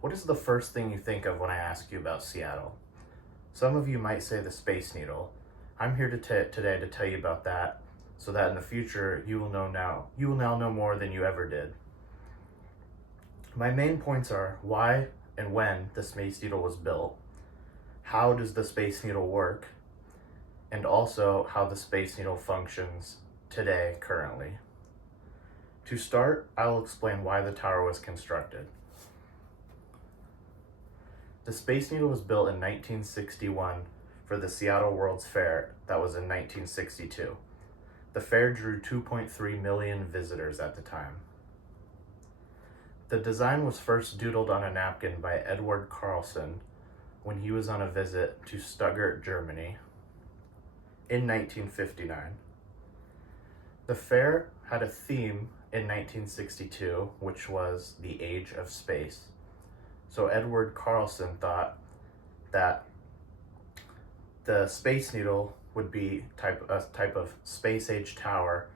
What is the first thing you think of when I ask you about Seattle? Some of you might say the Space Needle. I'm here today to tell you about that, so that in the future you will now know more than you ever did. My main points are why and when the Space Needle was built, how does the Space Needle work, and also how the Space Needle functions today currently. To start, I will explain why the tower was constructed. The Space Needle was built in 1961 for the Seattle World's Fair that was in 1962. The fair drew 2.3 million visitors at the time. The design was first doodled on a napkin by Edward Carlson when he was on a visit to Stuttgart, Germany in 1959. The fair had a theme in 1962, which was the age of space. So Edward Carlson thought that the Space Needle would be a type of space-age tower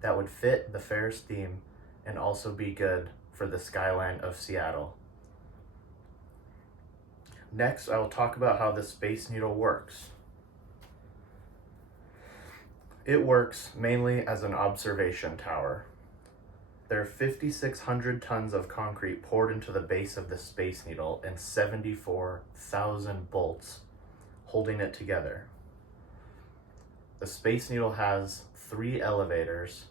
that would fit the fair's theme and also be good for the skyline of Seattle. Next, I will talk about how the Space Needle works. It works mainly as an observation tower. There are 5,600 tons of concrete poured into the base of the Space Needle and 74,000 bolts holding it together. The Space Needle has 3 elevators,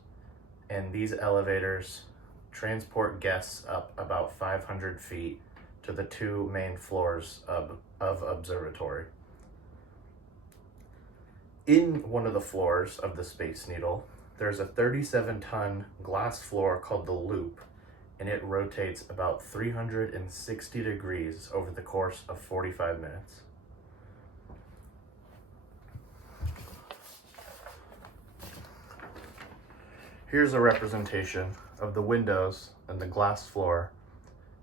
and these elevators transport guests up about 500 feet to the 2 main floors of observatory. In one of the floors of the Space Needle, there's a 37-ton glass floor called the Loop, and it rotates about 360 degrees over the course of 45 minutes. Here's a representation of the windows and the glass floor,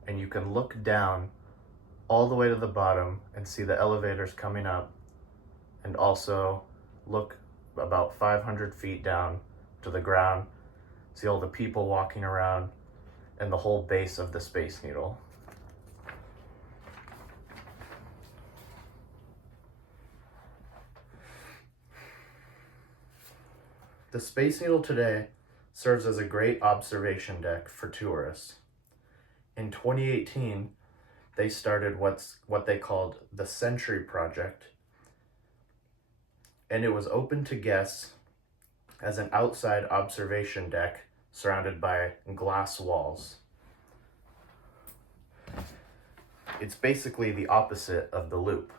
and you can look down all the way to the bottom and see the elevators coming up, and also look about 500 feet down to the ground, see all the people walking around, and the whole base of the Space Needle. The Space Needle today serves as a great observation deck for tourists. In 2018, they started what they called the Century Project, and it was open to guests as an outside observation deck surrounded by glass walls. It's basically the opposite of the Loop.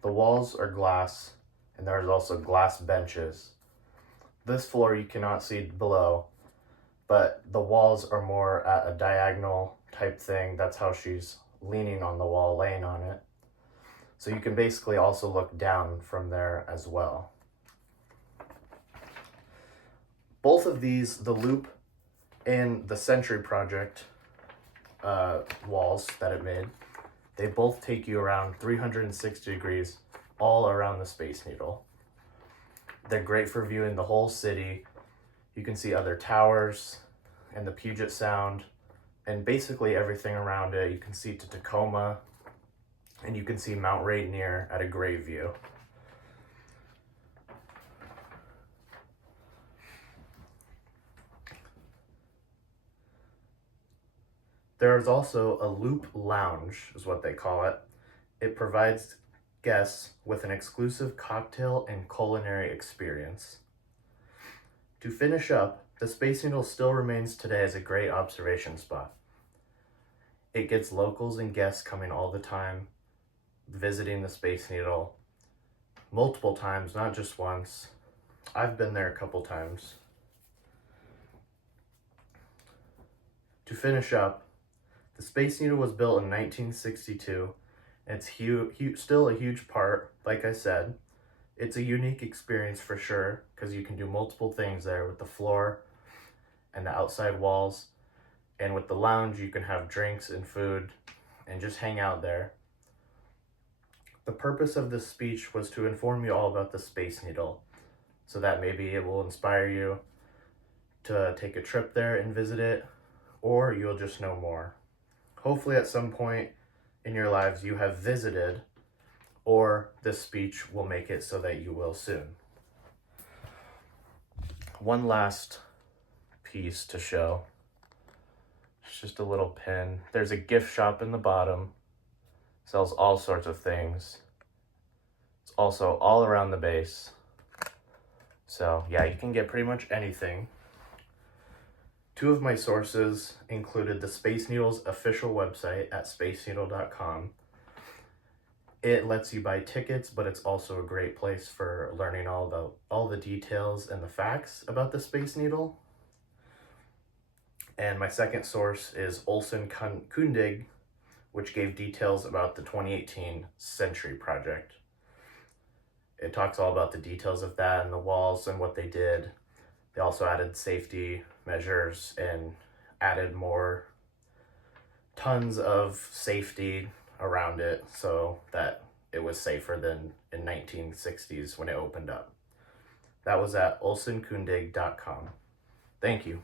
The walls are glass, and there's also glass benches. This floor you cannot see below, but the walls are more at a diagonal type thing. That's how she's leaning on the wall, laying on it. So you can basically also look down from there as well. Both of these, the Loop and the Century Project walls that it made, they both take you around 360 degrees all around the Space Needle. They're great for viewing the whole city. You can see other towers and the Puget Sound and basically everything around it. You can see to Tacoma, and you can see Mount Rainier at a great view. There is also a Loop Lounge, is what they call it. It provides guests with an exclusive cocktail and culinary experience. To finish up, the Space Needle still remains today as a great observation spot. It gets locals and guests coming all the time, visiting the Space Needle multiple times, not just once. I've been there a couple times. To finish up, the Space Needle was built in 1962, and it's still a huge part, like I said. It's a unique experience for sure, because you can do multiple things there with the floor and the outside walls, and with the lounge you can have drinks and food and just hang out there. The purpose of this speech was to inform you all about the Space Needle, so that maybe it will inspire you to take a trip there and visit it, or you'll just know more. Hopefully at some point in your lives you have visited, or this speech will make it so that you will soon. One last piece to show. It's just a little pin. There's a gift shop in the bottom. Sells all sorts of things. It's also all around the base. So yeah, you can get pretty much anything. Two of my sources included the Space Needle's official website at spaceneedle.com. It lets you buy tickets, but it's also a great place for learning all the details and the facts about the Space Needle. And my second source is Olsen Kundig, which gave details about the 2018 Sentry project. It talks all about the details of that and the walls and what they did. They also added safety measures and added more tons of safety around it so that it was safer than in 1960s when it opened up. That was at olsenkundig.com. Thank you.